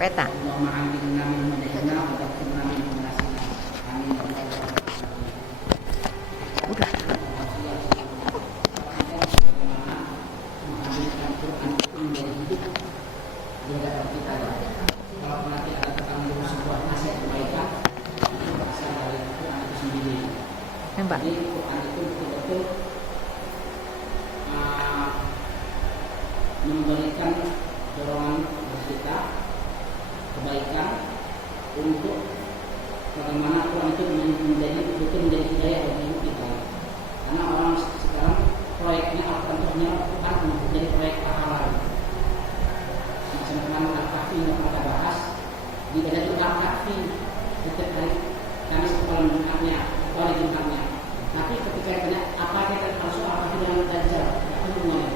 Peta. Udah. Nembak. Jadi Quran itu betul-betul memberikan dorongan bagi kita kebaikan untuk bagaimana Quran itu menjadi hidayah bagi hidup kita. Karena orang sekarang proyeknya contohnya Quran untuk jadi proyek pahala. Macam kemarin Al-Kahfi yang kita bahas, di dalam Al-Kahfi setiap hari Kamis kepala Jumatnya, hari Jumatnya. Tapi ketika ditanya apa kaitan soal Al-Kahfi dengan Dajjal, apa hubungannya?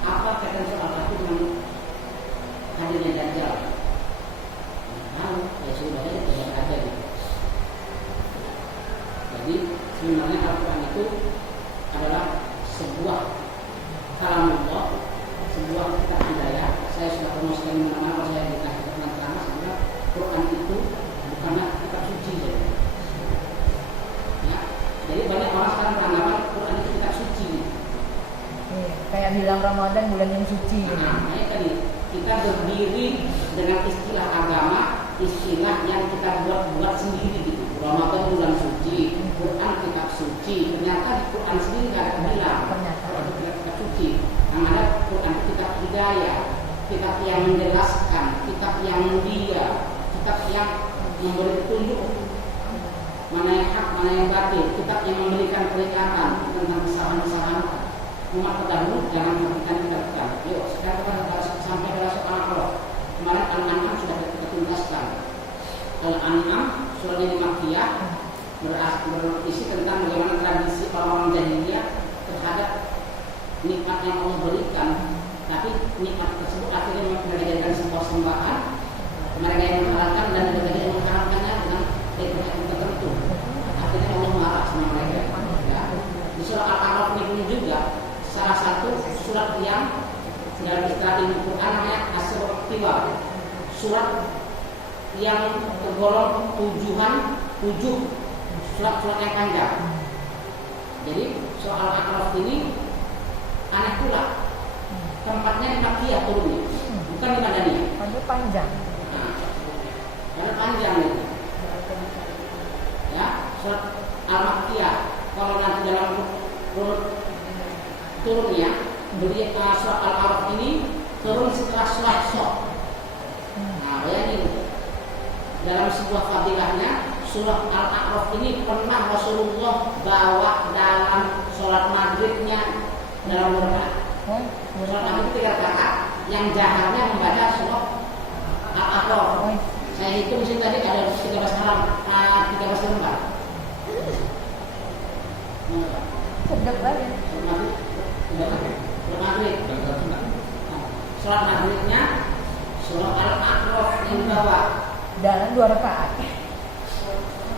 Apa kaitan soal Al-Kahfi dengan hadirnya Dajjal? Tahu, ya sudah aja gitu. Jadi sebenarnya Al-Quran itu adalah sebuah kalamullah, sebuah kitab hidayah. Saya sudah promosikan mana-mana kalau saya dikasih keterangan sehingga Quran itu bukanlah kitab suci ya. Jadi banyak orang sekarang beranggapan Quran itu kitab suci. Kayak bilang Ramadan bulan yang suci. Makanya kan kita berdiri dengan istilah agama, istilah yang kita buat sendiri gitu. Ramadan bulan suci, Quran kitab suci. Ternyata di Quran sendiri nggak ada bilang Quran itu kitab suci. Yang ada Quran itu kitab hidayah, kitab yang menjelaskan, kitab yang mulia, kitab yang memberi petunjuk mana yang hak, mana yang batil, kitab yang memberikan peringatan tentang kesalahan-kesalahan umat terdahulu. Jangan kita. Yuk sekarang kita sampai pada soal Allah. Kemarin Al-An'am sudah kita tuntaskan. Al-An'am surah yang Makkiyah berisi tentang bagaimana tradisi orang-orang jahiliyah terhadap nikmat yang Allah berikan. Tapi nikmat tersebut akhirnya mereka jadikan sebuah sembahan. Mereka yang menghalalkan dan mereka yang mengharamkannya dengan teknik tertentu. Akhirnya Allah marah sama mereka. Ya. Di surah Al-A'raf ini juga salah satu surat yang dalam istilah ilmu Quran namanya As-Surah Tiwa. Surat yang tergolong tujuh surat-surat yang panjang. Jadi soal Al-A'raf ini aneh pula. Tempatnya di Makkiyah turunnya, bukan di Madaniyah. Panjang. Karena panjang itu. Ya, surat Al-Makkiyah kalau nanti dalam turunnya beli surat Al-A'raf ini turun setelah sholat Isya. Nah, bayangin dalam sebuah fadilahnya surat Al-A'raf ini pernah Rasulullah bawa dalam sholat maghribnya dalam rakaat. Sholat maghrib 3 rakaat yang jaharnya membaca surat Al-A'raf. Saya hitung di sini tadi ada 13 lembar. Sedap banget. Sholat maghribnya surah Al-A'raf yang bawa dalam 2 rakaat.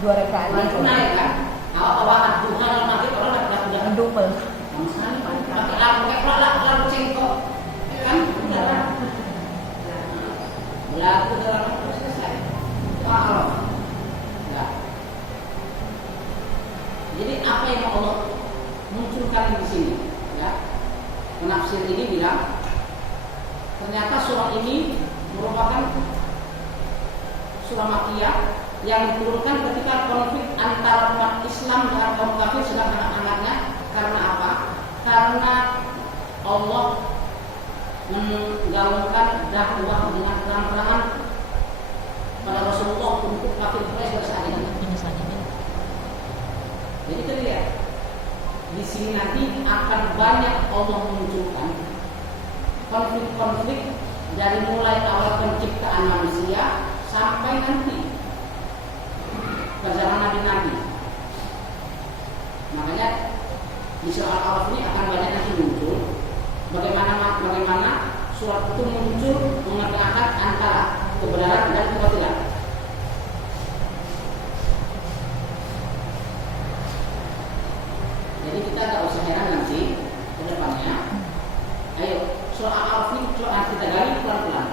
2 rakaat itu naik kan? Awal duha al maghrib orang udah double. Sama sekali pakai pelak cengkok, kan? Berlaku dalam selesai. Al-A'raf. Ya. Jadi apa yang Allah munculkan di sini? Ya. Penafsir ini bilang ternyata surah ini merupakan surah Makkiyah yang diturunkan ketika konflik antara umat Islam dengan kaum kafir sedang hangat-hangatnya. Karena apa? Karena Allah menggaungkan dakwah dengan terang-terangan pada Rasulullah untuk kafir Quraisy pada saat ini. Jadi kita lihat di sini nanti akan banyak Allah menunjukkan konflik-konflik dari mulai awal penciptaan manusia sampai nanti zaman Nabi-Nabi. Makanya di surah Al-A'raf ini akan banyak nanti muncul bagaimana surat itu muncul mengetengahkan antara kebenaran dan kebatilan. Jadi kita tidak usah heran nanti ke depannya. Ayo, surah Al-A'raf ini kita gali pelan-pelan.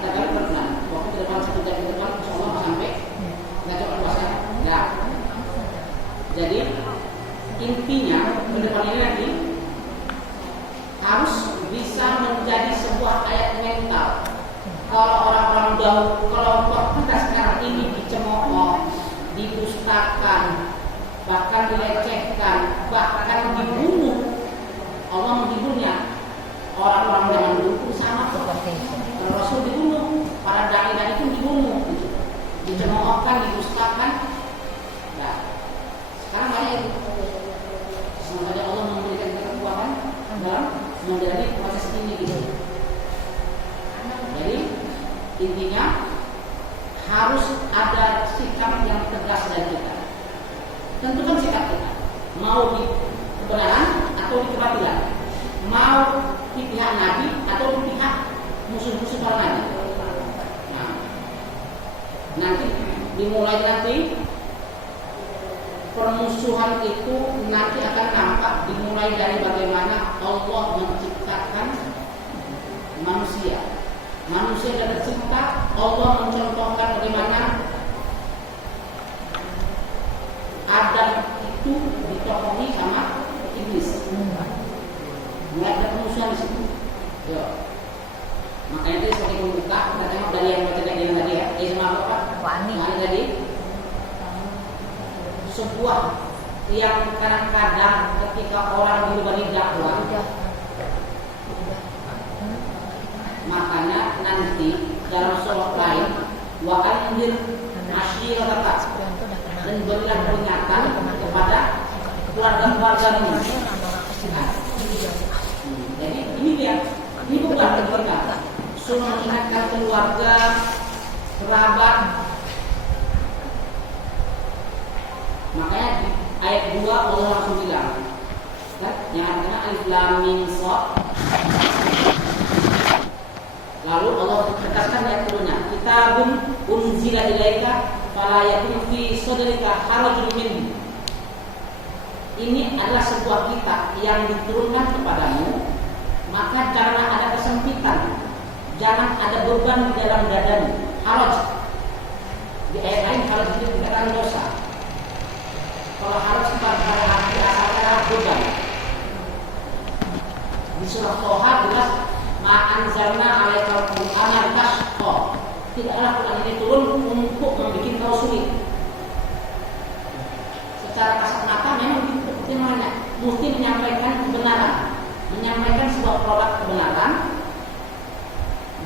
kelompok kita sekarang ini dicemooh, didustakan, bahkan dilecehkan, bahkan dibunuh. Allah menghiburnya. Orang-orang zaman dulu pun sama seperti itu. Rasul dibunuh, para dai-dai pun dibunuh, dicemoohkan, didustakan. Nah, sekarang banyak itu. Semoga Allah memberikan kekuatan dalam menjalani proses ini gitu. Jadi intinya harus ada sikap yang tegas dari kita. Tentukan sikap kita, mau di kebenaran atau di kebatilan, mau di pihak Nabi atau di pihak musuh-musuh para Nabi. Nah, nanti dimulai nanti permusuhan itu nanti akan nampak dimulai dari bagaimana Allah menciptakan manusia. Manusia sudah tercipta, Allah mencontohkan bagaimana Adam itu ditokohi sama iblis. Mulai ada permusuhan di situ. Yo. Makanya itu sebagai pembuka kita tengok dari yang baca tadi ya. Sama apa? Wani tadi. Sebuah yang kadang-kadang ketika orang dirubah dakwah, makanya nanti dalam surah lain wa anzir ashiratak, dan berilah peringatan kepada keluarga-keluargamu. Jadi ini dia, ini bukan kita suruh mengingatkan keluarga, kerabat. Makanya di ayat 2 Allah langsung bilang, kan? Yang artinya alif lam mim shad. Lalu Allah tegaskan ayat kedua, kitabun unzila ilaika fala yakun fi sadrika harajun minhu. Ini adalah sebuah kitab yang diturunkan kepadamu, maka jangan ada kesempitan, jangan ada beban di dalam dadamu. Haraj di ayat lain haraj itu dikatakan dosa. Kalau haraj pada hati asalnya beban. Di surah Toha jelas ma'anzalna alaikal qur'ana litashqa. Tidaklah Quran ini turun untuk membuat kau sulit. Secara kasat mata memang seperti mana? Mesti menyampaikan kebenaran, menyampaikan sebuah produk kebenaran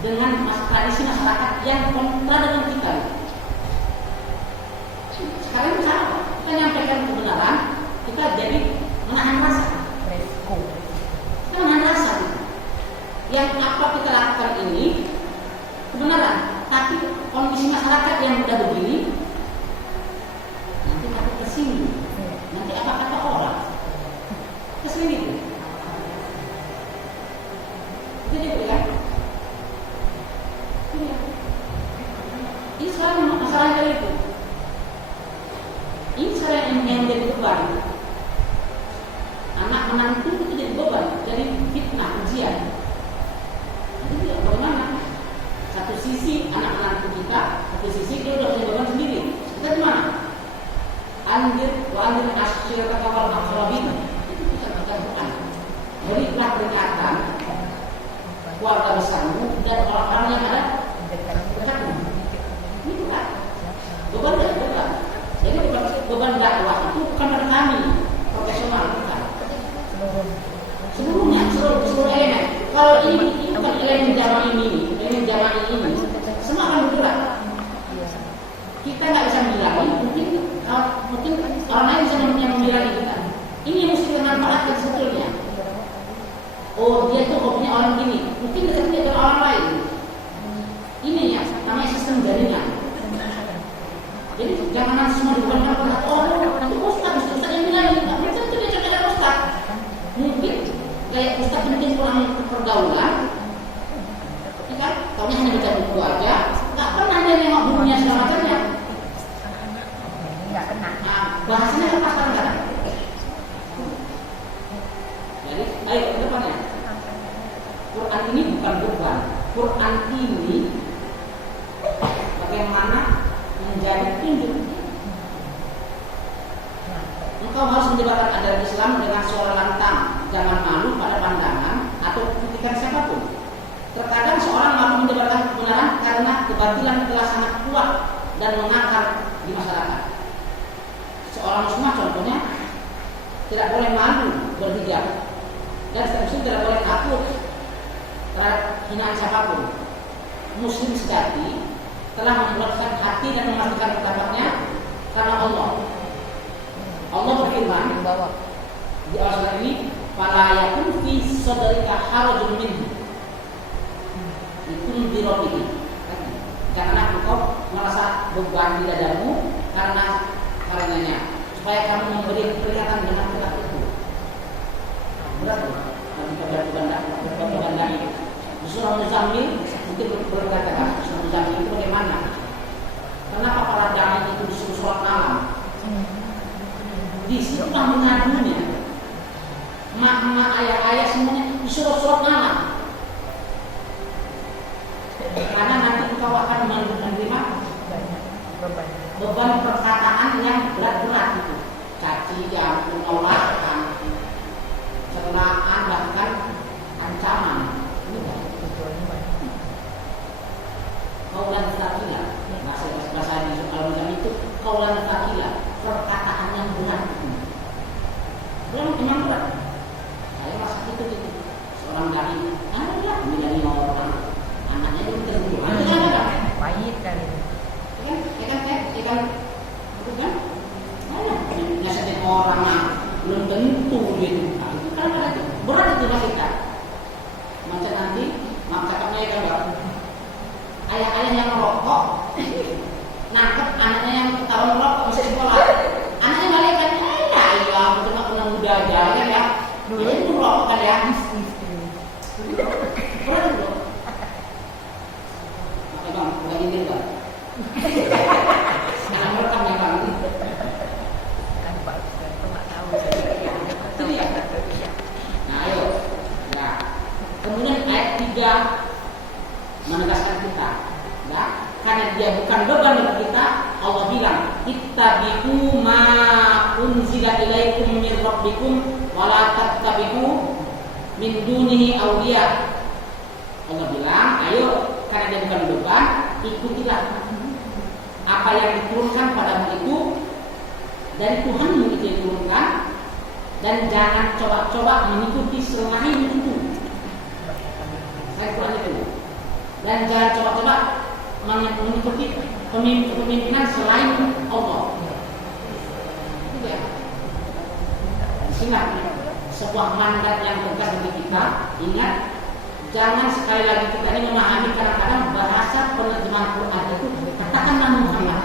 dengan tradisi masyarakat yang kontra dengan kita. Sekarang misalnya kita menyampaikan kebenaran, kita jadi menahan rasa. Kita menahan rasa. Yang apa kita lakukan ini kebenaran, tapi kondisi masyarakat yang sudah begini nanti takut tersinggung. Nanti apa kata orang? Tersinggung. Itu dia kan? Ini sekarang masalah kali itu. Ini sekarang yang jadi beban. Anak menantu itu jadi beban, jadi fitnah, ujian. Itu bagaimana? Satu sisi anak menantu kita, satu sisi dia udah punya beban sendiri. Kita gimana? Anjir, anjir asyir kawal akrabin. Itu bisa kita bukan. Berilah peringatan keluarga besarmu dan orang-orang yang ada dekatmu. Ini bukan beban dan beban. Jadi beban dakwah itu bukan pada kami profesional, bukan. Seluruhnya, seluruh elemen. Kalau ini bukan elemen jamaah ini, semua akan bergerak. Kita nggak bisa membilangi, mungkin orang lain bisa membilangi kita. Ini yang mesti kita manfaatkan sebetulnya. Oh, dia tuh hobinya orang gini, mungkin dekatnya dengan orang lain. Ini ya, namanya sistem jaringan. Jadi jangan semua dibebankan pada itu ustaz yang bilang, nggak tentu dia cocok dengan ustaz. Mungkin kayak ustaz mungkin kurang pergaulan, ya kan? Taunya hanya baca buku aja, nggak pernah dia nengok bukunya segala macamnya. Nggak kena. Nah, bahasanya lepas kadang-kadang. Jadi, ayo ke depannya. Quran ini bukan beban. Quran ini bagaimana menjadi tunjuk. Engkau harus menyebarkan ajaran Islam dengan suara lantang, jangan malu pada pandangan atau kritikan siapapun. Terkadang seorang malu menyebarkan kebenaran karena kebatilan telah sangat kuat dan mengakar di masyarakat. Seorang muslimah contohnya tidak boleh malu berhijab dan muslim tidak boleh takut terhadap hinaan siapapun. Muslim sejati telah membulatkan hati dan memastikan pendapatnya karena Allah. Allah berfirman di awal surat ini, "Fala yakun fi sadrika harajun minhu." Itu dirobih. Janganlah engkau merasa beban di dadamu karenanya, supaya kamu memberi peringatan dengan kitab itu. Berat loh. Nanti beban itu. Surah Muzammil mungkin berkata, surah Muzammil itu bagaimana? Kenapa para dai itu disuruh sholat malam? Di situlah mengadunya. Mak-mak, ayah-ayah semuanya disuruh sholat malam. Karena nanti engkau akan menerima beban perkataan yang berat-berat itu, caci, penolakan, celaan, bahkan ancaman. Kaulan takila, bahasa di kalau macam itu kaulan takila, perkataan yang berat itu. Memang berat. Saya merasa itu seorang dai, lah menjadi orang. Anaknya itu terbunuh. Anaknya kan? Pahit kan itu. Ikan, itu kan? Nyasetin orang belum tentu gitu. Itu kan ada berat itu kita. Macam nanti, mak cakapnya ya kan, ayah-ayah yang merokok, nangkep anaknya yang ketahuan merokok bisa sekolah. Anaknya balik kan, ya, cuma kena muda aja ya. Dulu itu merokok kan ya. Berat itu. Bang, bukan ini bang. Karena merekam ya bang. Kan Pak Ustaz itu nggak tahu. Itu ya. Nah ayo. Nah, kemudian ayat 3 menegaskan kita, nah, karena dia bukan beban bagi kita. Allah bilang, ittabi'u ma unzila ilaikum min rabbikum wa la tattabi'u min dunihi awliya. Allah bilang, ayo, karena dia bukan beban, ikutilah apa yang diturunkan padamu itu dari Tuhanmu itu diturunkan, dan jangan coba-coba mengikuti selain itu. Saya kurang itu. Dan jangan coba-coba mengikuti pemimpinan selain Allah. Itu ya. Ingat, sebuah mandat yang tegas bagi kita. Ingat, jangan sekali lagi kita ini memahami kadang-kadang bahasa penerjemahan Quran itu katakanlah Muhammad.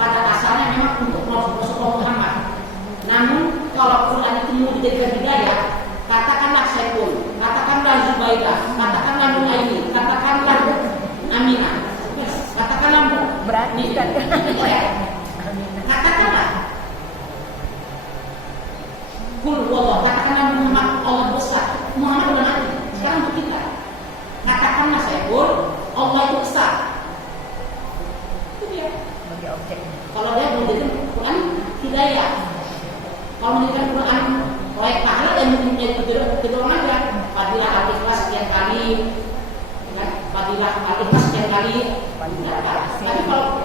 Pada asalnya memang untuk Rasulullah Muhammad. Namun kalau Quran itu mau dijadikan hidayah, katakanlah Saiful, katakanlah Zubaidah, katakanlah Nuaini, katakanlah Aminah, katakanlah berarti kan. Katakanlah Kul wallah, katakanlah Muhammad Allah besar. Muhammad udah mati. Sekarang untuk kita, katakanlah Saiful, Allah itu besar. Itu dia. Bagi objeknya. Kalau dia menjadikan Quran hidayah, kalau menjadikan Quran proyek pahala yang menjadi kedua aja. Fadilah al-ikhlas sekian kali, fadilah al-ikhlas sekian kali. Tapi kalau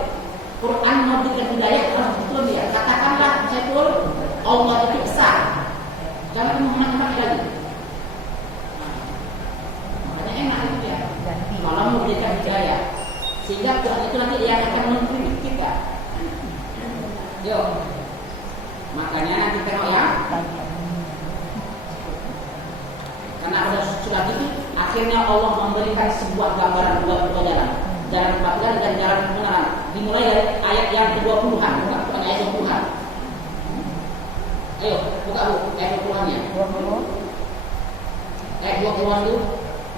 Quran mau diberikan hidayah, harus betul dia. Katakanlah Saiful, Allah itu besar. Jangan Muhammad lagi. Makanya enak itu ya. Kalau mau diberikan hidayah, sehingga Quran itu nanti yang akan menuntun kita. Yuk. Makanya nanti tengok ya. Karena sudah gitu, akhirnya Allah memberikan sebuah gambaran dua jalan. Jalan kebatilan dan jalan kebenaran. Dimulai dari ayat yang ke-20-an, bukan ayat 20-an. Ayo, buka Bu, ayat 20-annya. Ayat 20-an itu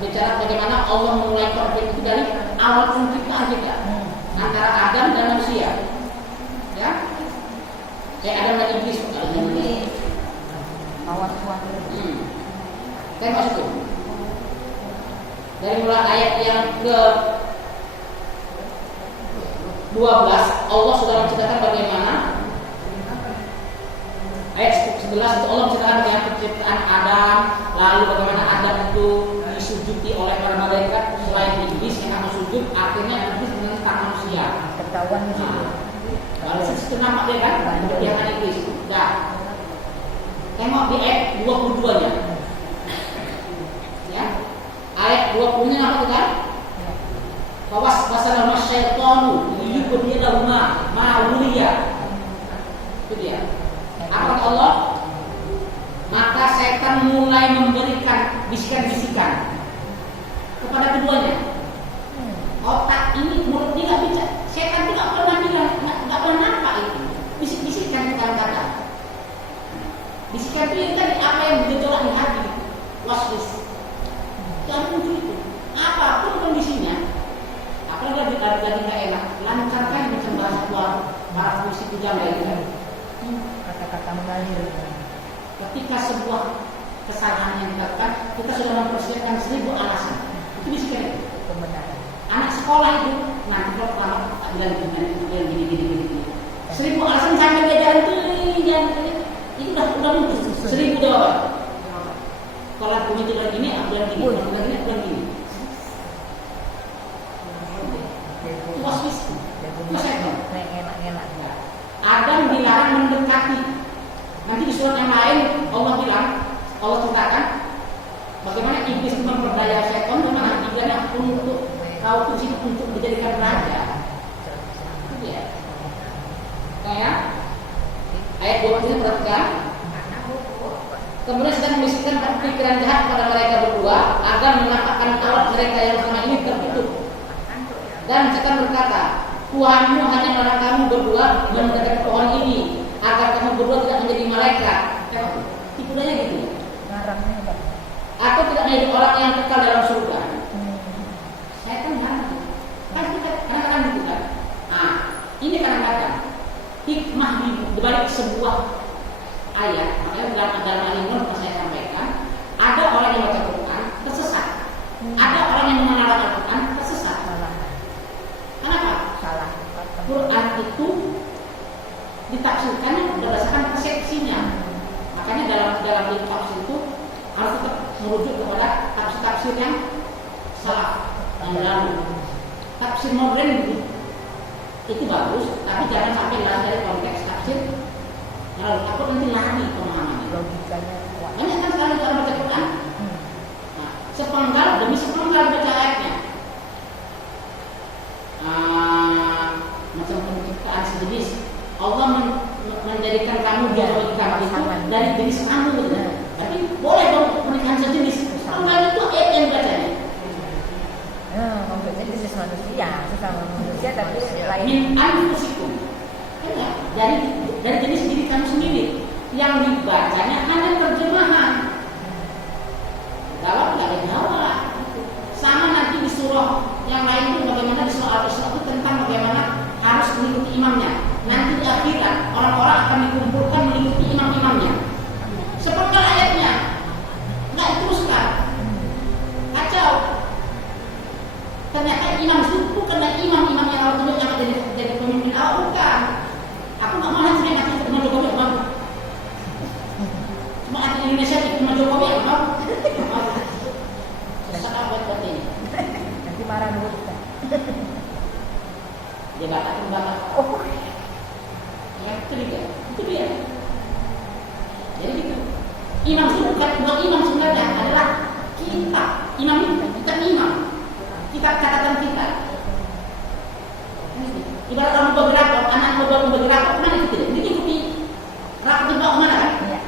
bicara bagaimana Allah memulai konflik itu dari awal penciptaan kita antara Adam dan manusia. Ya? Adam dan iblis. Awas kuat. Tengok situ. Dari mulai ayat yang ke 12, Allah sudah menceritakan bagaimana ayat 11 itu Allah menceritakan bagaimana penciptaan Adam, lalu bagaimana Adam itu disujudi oleh para malaikat, selain iblis yang kamu sujud, akhirnya iblis menentang manusia. Ketahuan di situ. Kalau situ nampak dia kan, kebiasaan iblis. Dah. Tengok di ayat 22-nya. Ya. Ayat 20-nya apa tuh kan? Fawas wasalama syaitanu liyubdi lahuma ma wuliya. Itu dia. Apa kata Allah? Maka setan mulai memberikan bisikan-bisikan kepada keduanya. Otak ini mulut dia nggak bisa. Setan itu nggak pernah bilang, nggak pernah nampak itu. Bisik-bisikan kata-kata. Bisikan itu yang tadi apa yang bergejolak di hati. Waswis. Jangan muncul itu. Apapun kondisinya, apalagi lagi nggak enak, lancarkan macam bahasa keluar para puisi pujangga itu kan. Kata-kata mengalir. Ketika sebuah kesalahan yang dilakukan, kita sudah mempersiapkan 1000 alasan. Itu bisikan itu. Kebenaran. Anak sekolah itu nanti kalau pertama bilang gini. 1000 alasan sampai dia jalan tuh, itu udah muncul 1000 jawaban. Kalau aku itu bilang gini, aku bilang gini, aku bilang gini. Itu waswis. Itu setan. Enak-enak. Adam dilarang mendekati. Nanti di surat yang lain Allah bilang, Allah ceritakan bagaimana iblis memperdaya setan dengan tujuannya untuk kau tuh untuk dijadikan raja. Ya. Kayak ayat 20 perhatikan. Kemudian sedang membisikkan pikiran jahat kepada mereka berdua agar menampakkan aurat mereka yang selama ini tertutup. Dan setan berkata, Tuhanmu hanya melarang kamu berdua mendekati pohon ini agar kamu berdua tidak menjadi malaikat. Tipu daya gitu. Ngarangnya apa? Atau tidak menjadi orang yang kekal dalam surga. Saya kan ngarang. Kan kita kadang-kadang gitu kan. Nah, ini kadang-kadang hikmah di balik sebuah ayat. Makanya dalam Al-Imran saya sampaikan, ada orang yang baca Quran tersesat. Ada orang yang mengarang Al-Quran tersesat. Kenapa? Salah. Quran itu ditafsirkan berdasarkan persepsinya. Makanya dalam tafsir itu harus tetap merujuk kepada tafsir yang salah yang lalu. Tafsir modern itu bagus, tapi jangan sampai lari dari konteks tafsir yang lalu. Takut nanti lari pemahamannya. Logikanya kuat. Banyak kan sekali cara baca Quran. Nah, sepenggal demi sepenggal baca ayatnya. Macam penciptaan sejenis. Allah menjadikan kamu biologikan itu dari jenis kamu, betul. Tapi boleh dong pernikahan sejenis. Sepenggal itu ayat yang bacanya. Maksudnya jenis manusia, sesama manusia tapi lain. Min anfusikum. Enggak, dari jenis diri kamu sendiri. Yang dibacanya hanya terjemahan. Kalau nggak ada jawab. Sama nanti di surah yang lain itu bagaimana di surah Al-Isra itu tentang bagaimana harus mengikuti imamnya. Nanti di akhirat orang-orang akan dikumpulkan mengikuti imam-imamnya. Sepenggal ayatnya nggak diteruskan. Kacau. Ternyata imam itu bukan imam-imam yang Allah tunjuk yang jadi pemimpin awal, bukan. Aku nggak mau nanti nanti ketemu Jokowi apa? Cuma di Indonesia ketemu Jokowi apa? Sesak buat ini. Nanti marah dulu kita. Dia batak. Oh. Ya, itu dia. Jadi gitu. Imam itu bukan imam sebenarnya adalah kita. Imam itu bukan imam. Kita catatan kita. Ibarat orang berbagi rapor, anak berbagi rapor, kemana itu tidak? Ini ikuti rapor itu kemana kan? Iya.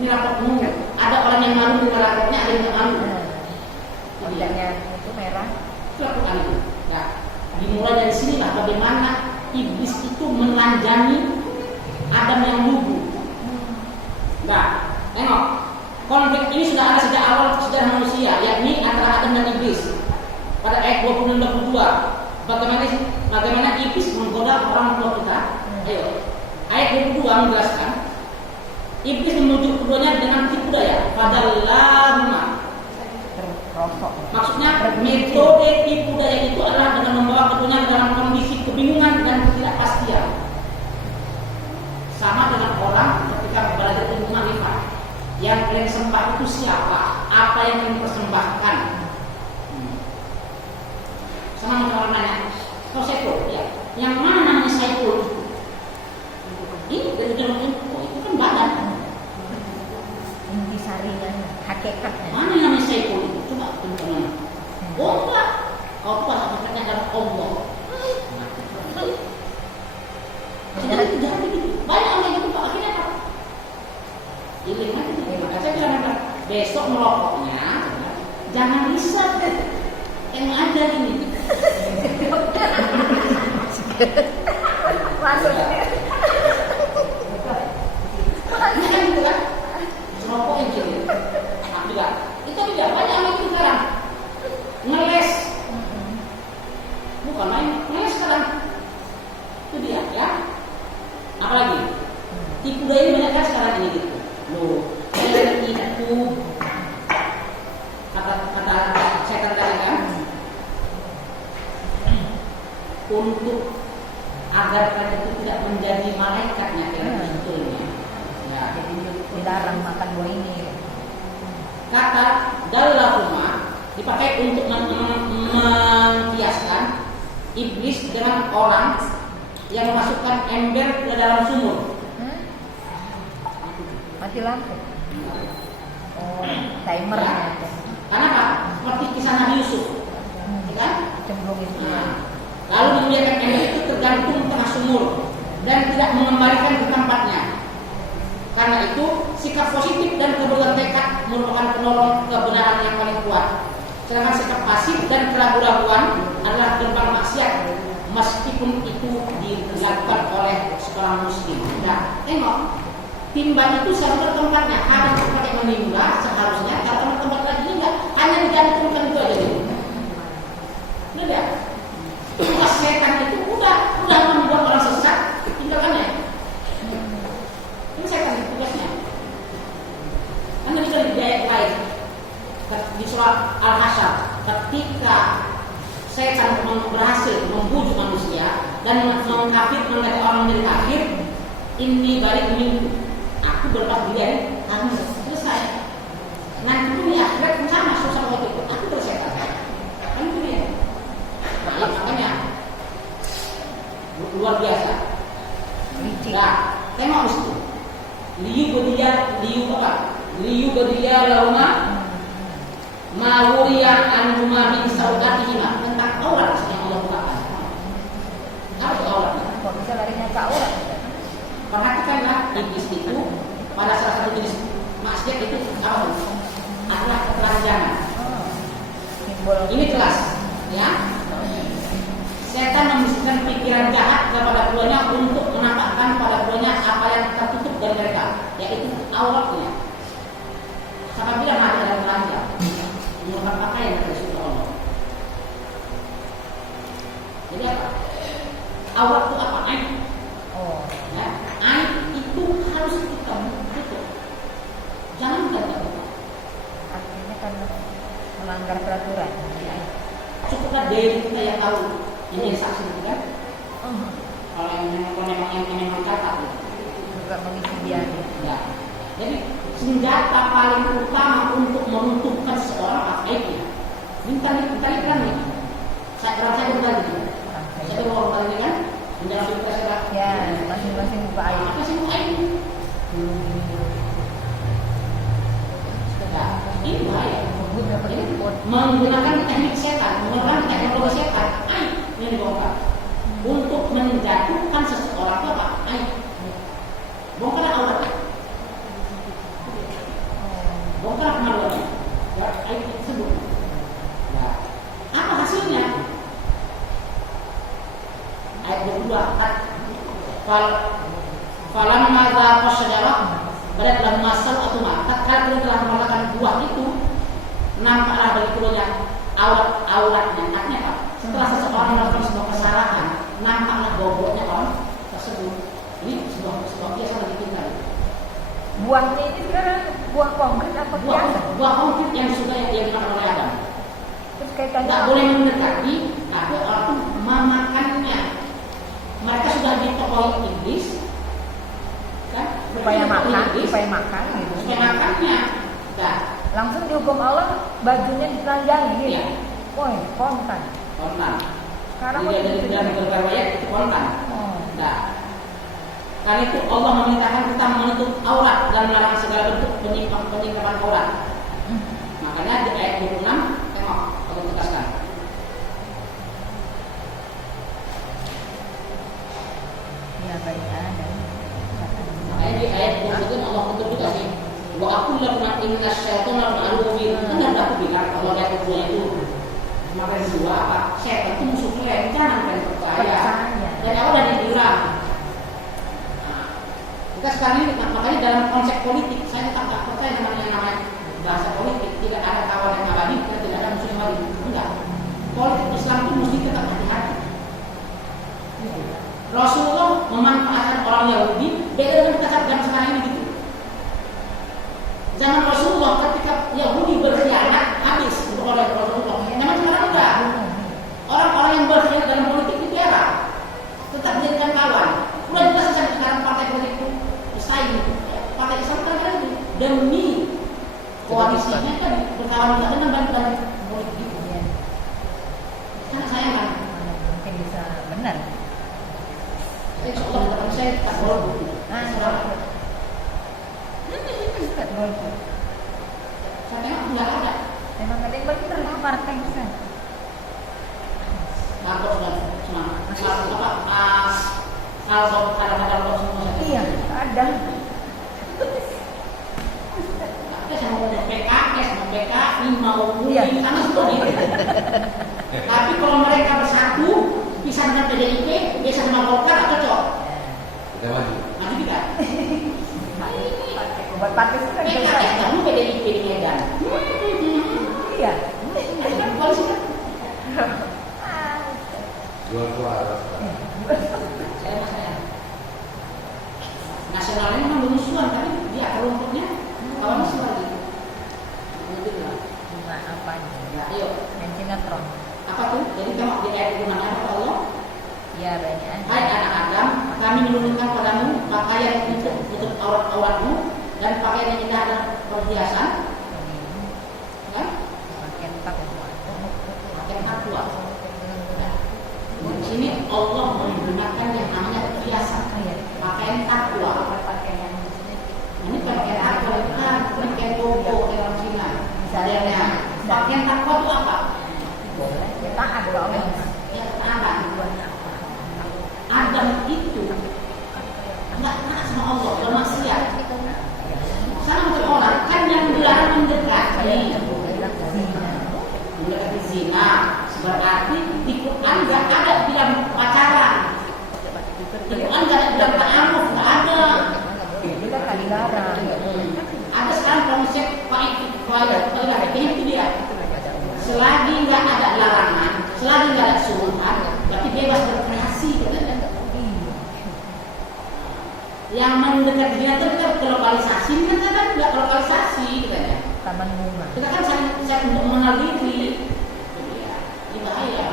Ini rapor umum. Ada orang yang malu dengan rapornya, ada yang tidak malu. Bidangnya itu merah. Itu lakukan itu. Nah, dimulai dari sinilah bagaimana iblis itu menelanjangi Adam yang lugu. Nah, tengok. Konflik ini sudah ada sejak awal sejarah manusia, yakni antara Adam dan iblis. Pada ayat 20-22, bagaimana iblis menggoda orang tua kita. Ayo, ayat 22 menjelaskan iblis menuju keduanya dengan tipu daya. Padahal maksudnya metode tipu daya itu adalah dengan membawa keduanya dalam kondisi kebingungan dan ketidakpastian. Sama dengan orang ketika belajar ilmu manifat, yang kalian sembah itu siapa? Apa yang kalian persembahkan? Yang mana namanya saipul? Ini dari dalam info itu kan badan. Intisarinya, hakikatnya. Mana namanya saipul itu? Coba teman-teman. Oh enggak, kau tuh hakikatnya adalah Allah. Jangan begitu. Banyak orang yang itu Pak, akhirnya apa? Iling aja. Maka saya bilang besok merokoknya jangan riset yang ada ini. Maksudnya. Ini kan gitu kan? Merokok yang gini. Nah, juga. Itu dia banyak orang itu sekarang ngeles. Bukan main ngeles sekarang. Itu dia ya. Apalagi tipu daya banyak kan sekarang ini gitu. Loh, itu kata setan tadi kan untuk agar kalian itu tidak menjadi malaikatnya sebetulnya. Ya, Jadi dilarang makan buah ini. kata dalahuma dipakai untuk mengkiaskan iblis dengan orang yang memasukkan ember ke dalam sumur. Mati lampu. Oh, timernya. Ya. Karena apa? Seperti kisah Nabi Yusuf, ya kan? Cemplung itu. Nah, lalu membiarkan ember itu tergantung tengah sumur dan tidak mengembalikan ke tempatnya. Karena itu sikap positif dan kebetulan tekad merupakan penolong kebenaran yang paling kuat. Sedangkan sikap pasif dan keraguan-raguan adalah gerbang maksiat, meskipun itu dilakukan oleh seorang muslim. Nah, tengok, timbang itu seharusnya tempatnya harus pakai menimba seharusnya. Kalau tempat lagi enggak, hanya digantung itu aja gitu. Udah, tugas setan itu udah membuat orang sesat, tinggalkannya. Ini setan tugasnya. Karena bisa di ayat lain di surat Al-Hasyr, ketika setan berhasil membujuk manusia dan mengkafir mengajak orang menjadi kafir, ini balik minggu, aku berlepas diri dari kamu, selesai. Nanti pun di akhirat pun sama susah waktu itu, aku tersetan. Kan itu dia. Nah, makanya luar biasa. Nah, tengok di situ. Liu beriya lauma ma'uriya anhuma min saudatihima, tentang aurat yang Allah bukakan. Apa itu aurat? Kok bisa larinya ke aurat? Perhatikanlah iblis itu pada salah satu jenis maksiat itu apa itu? Adalah ketelanjangan. Ini jelas, ya. Setan membisikkan pikiran jahat kepada keduanya untuk menampakkan pada keduanya apa yang tertutup dari mereka, yaitu auratnya. Sampai bila mati dalam telanjang, menggunakan pakaian dari surga Allah. Jadi apa? Aurat itu apa? Aib. Oh, Ya, aib itu harus kita tutup. Jangan kita buka. artinya kan melanggar peraturan. Cukuplah diri kita yang tahu. Ini saksi itu kan? Kalau yang memang catat gitu. Juga mengisi biaya. Ya. Jadi senjata paling utama untuk menentukan seorang aibnya. Minta kan nih. Saya berbagi. Saya berbagi kan? Menjelaskan kita secara. Ya, masing-masing buka air. Apa sih aib? Ya, ini bahaya. Menggunakan teknik setan, menggunakan teknologi setan, aib yang dibongkar untuk menjatuhkan seseorang itu apa? Aib. Bongkar aurat. Bongkar kemaluannya. Ya, aib tersebut. Ya. Apa hasilnya? Ayat 22. Falamma dhaqa syajarah badat lahu masal atuma. Tatkala dia telah memakan buah itu, nampaklah bagi keduanya auratnya. Artinya apa? Setelah seseorang melakukan sebuah kesalahan, nampaklah bobotnya orang tersebut. Ini sebuah biasa bagi kita. Buahnya ini sekarang buah konkret apa biasa? Buah konkret yang sudah yang dimakan oleh Adam. Terus kaitannya Tidak boleh mendekati, tapi orang itu memakannya. Mereka sudah ditokohi iblis, kan? supaya makan iblis, gitu. supaya makannya. Nah, Langsung dihukum Allah, bajunya ditelanjangi gitu. Iya. Woi, kontan. kontan. Sekarang Jadi dari dalam beberapa ayat itu kontan. Nah, karena itu Allah memerintahkan kita menutup aurat dan melarang segala bentuk penyimpangan aurat. Makanya di ayat 26 tengok Allah tegaskan. Ya baik Adam. Makanya di ayat 27 Allah tutup juga sih. Wa aqul lakum inna asy-syaitana lakum mubin. Kan aku bilang kalau ayat kedua itu makan dua apa? Setan itu musuh kalian, jangan kalian percaya. Dari awal dari bilang. Kita sekarang ini makanya dalam konsep politik saya tetap tak percaya dengan yang namanya bahasa politik. Tidak ada kawan yang abadi, tidak ada musuh yang abadi. Enggak. Politik Islam itu mesti tetap hati-hati. Rasulullah memanfaatkan orang Yahudi beda dengan kita zaman sekarang ini gitu. Zaman Rasulullah ketika Yahudi berkhianat habis untuk oleh Rasulullah. Zaman sekarang enggak. Orang-orang yang berkhianat dalam politik itu era tetap dijadikan kawan. Udah jelas sekarang partai politik itu bersaing. Partai Islam kan demi koalisinya kan berkawan juga dengan bantuan politik itu. Karena saya kan Mungkin bisa benar. insya Allah teman saya tak boleh. Ustaz golput. Saya tengok nggak ada. Memang ada yang benar lah partai Ustaz. Aku sudah apa kalau kadang-kadang semua. Iya, ada. Ada sama PKS, sama PKI mau Iya. sama seperti itu. Tapi kalau mereka bersatu, bisa dengan PDIP, bisa dengan Golkar, cocok. Kita maju. Maju tidak? Buat partai itu kan PKS kamu PDIP di Medan. Iya. Koalisi kan? Jual suara. Saya nasionalnya memang bermusuhan, tapi dia kelompoknya kawan musuh lagi. Bunga apa Ya, ayo. dan sinetron. Apa tuh? Jadi tengok di ayat yang mana kata Allah? Ya banyak. Hai anak Adam, kami menurunkan padamu pakaian untuk menutup aurat-auratmu dan pakaian yang indah dan perhiasan, kan? Makin takwa. Pakaian takwa. Di sini Allah menggunakan yang namanya perhiasan, pakaian takwa. Ini pakaian takwa, bukan pakaian koko dalam Cina. Misalnya, pakaian takwa itu apa? Taat kepada Allah. Ya taat. Adam itu nggak taat sama Allah, bermaksiat. Sana macam orang kan yang dilarang mendekati zina. Berarti di Quran nggak ada bilang pacaran. Di Quran nggak ada bilang ta'aruf, nggak ada. Kita kan dilarang. Ada sekarang konsep faedah itu dia. Selagi nggak ada larangan, selagi nggak ada suruhan, berarti bebas berkreasi katanya. Yang mendekat zina itu kita lokalisasi, kan nggak lokalisasi katanya. Taman bunga. Kita kan saya untuk mengenal diri. Ini bahaya.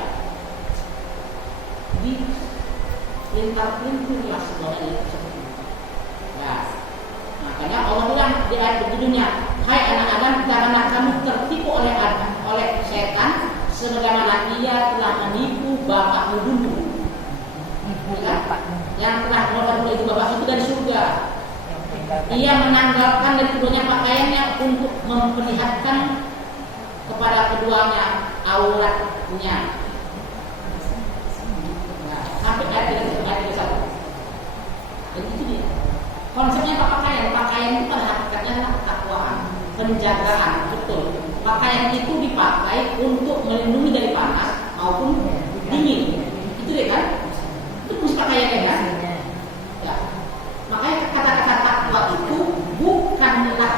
Di lintar-lintur lah sebenarnya tersebut. Nah, makanya Allah bilang di ayat berikutnya, hai anak Adam, janganlah kamu tertipu oleh setan, sebagaimana ia telah menipu bapakmu dulu. Ibu bapakmu. Yang telah melakukan itu bapak itu dari surga. Ia menanggalkan dari keduanya pakaiannya untuk memperlihatkan kepada keduanya auratnya. Nah, sampai ayat 31. Jadi itu dia. Konsepnya apa pakaian? Pakaian itu pada hakikatnya adalah ketakwaan, penjagaan, betul. Pakaian itu dipakai untuk melindungi dari panas maupun dingin. Itu deh kan? Itu fungsi pakaiannya kan? Ya. Makanya kata-kata takwa itu bukanlah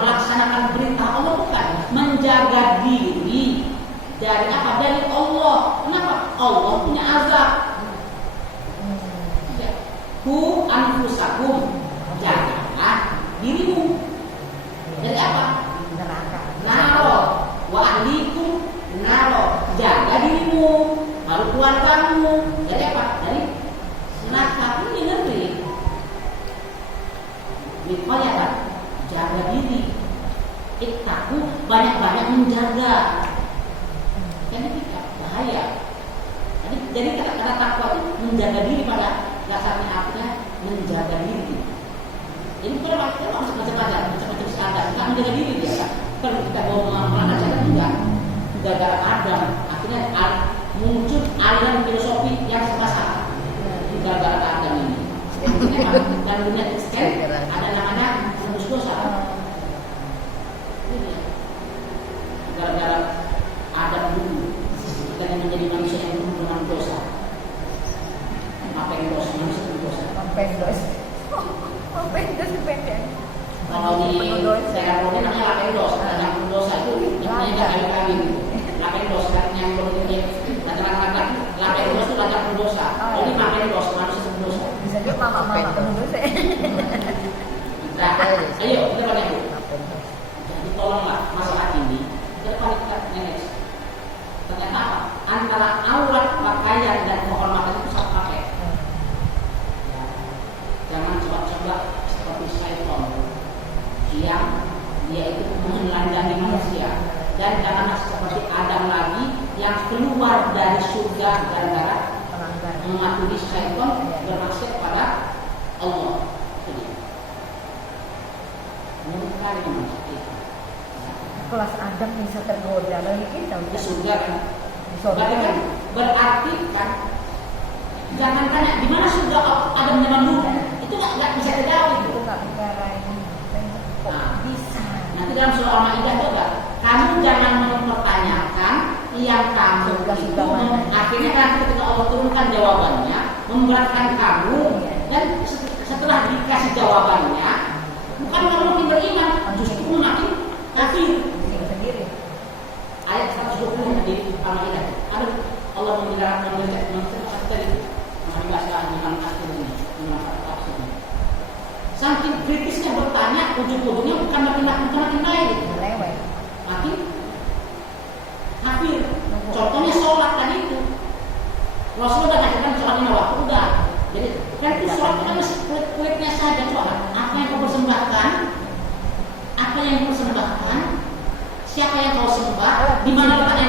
melaksanakan perintah Allah, bukan, menjaga diri dari apa? Dari Allah. Kenapa? Allah punya azab. Ku anfusakum, jagalah dirimu dari apa? Neraka. Naro wa ahlikum naro, jaga dirimu lalu keluargamu dari apa? Dari neraka. Ini ngeri. Wiqayah, jaga diri. Ittaku, banyak-banyak menjaga. Kan tidak. menjaga diri dia kan. Kalau kita mau mengamalkan syaitan juga gara-gara Adam, akhirnya muncul aliran filosofi yang salah. Gara-gara Adam ini. Dan dunia Kristen ada namanya rumus dosa. Gara-gara Adam dulu kita menjadi manusia yang penuh dengan dosa. Ngapain dosa? Manusia penuh dosa. Ngapain dosa? Ngapain dosa pendek? Kalau di daerah Rode namanya lapendos. Yang penuh dosa itu namanya nggak kawin-kawin. Lapendos karena yang belum ini lacak-lacak lapendos itu lacak penuh dosa. Jadi lapendos manusia penuh dosa. Bisa juga mama-mama penuh dosa. Nah, ayo kita banyak bu. Jadi tolonglah masalah ini. Kita manage. Ternyata apa? Antara aurat, pakaian dan kehormatan itu satu paket. Ya. Jangan coba-coba seperti syaitan yang dia itu menelanjangi manusia, dan janganlah seperti Adam lagi yang keluar dari surga gara-gara mematuhi syaitan bermaksud pada Allah. Menurut kali manusia Kelas Adam bisa tergoda lagi kita di surga kan? Sorry. Berarti kan jangan tanya di mana surga Adam zaman dulu, itu nggak bisa terjawab itu. Itu nggak bicara ini. Kok bisa? Nanti dalam surah Al-Maidah coba, kamu jangan mempertanyakan yang kamu itu akhirnya nanti ketika Allah turunkan jawabannya memberatkan kamu, dan setelah dikasih jawabannya bukan kamu makin beriman, justru makin kafir. Sendiri. Ayat 120 di Al-Maidah. Ada Allah menceritakan tadi bahasa Imam Asy'ari ini, Imam Asy'ari. Saking kritisnya bertanya, ujung-ujungnya bukan makin baik, Lewat. makin kafir. Contohnya sholat tadi itu. Rasulullah ngajarkan sholat lima waktu udah. Jadi kan itu sholat kan masih kulit-kulitnya saja sholat. Apa yang kau persembahkan? Apa yang kau persembahkan? Siapa yang kau sembah? Di mana letaknya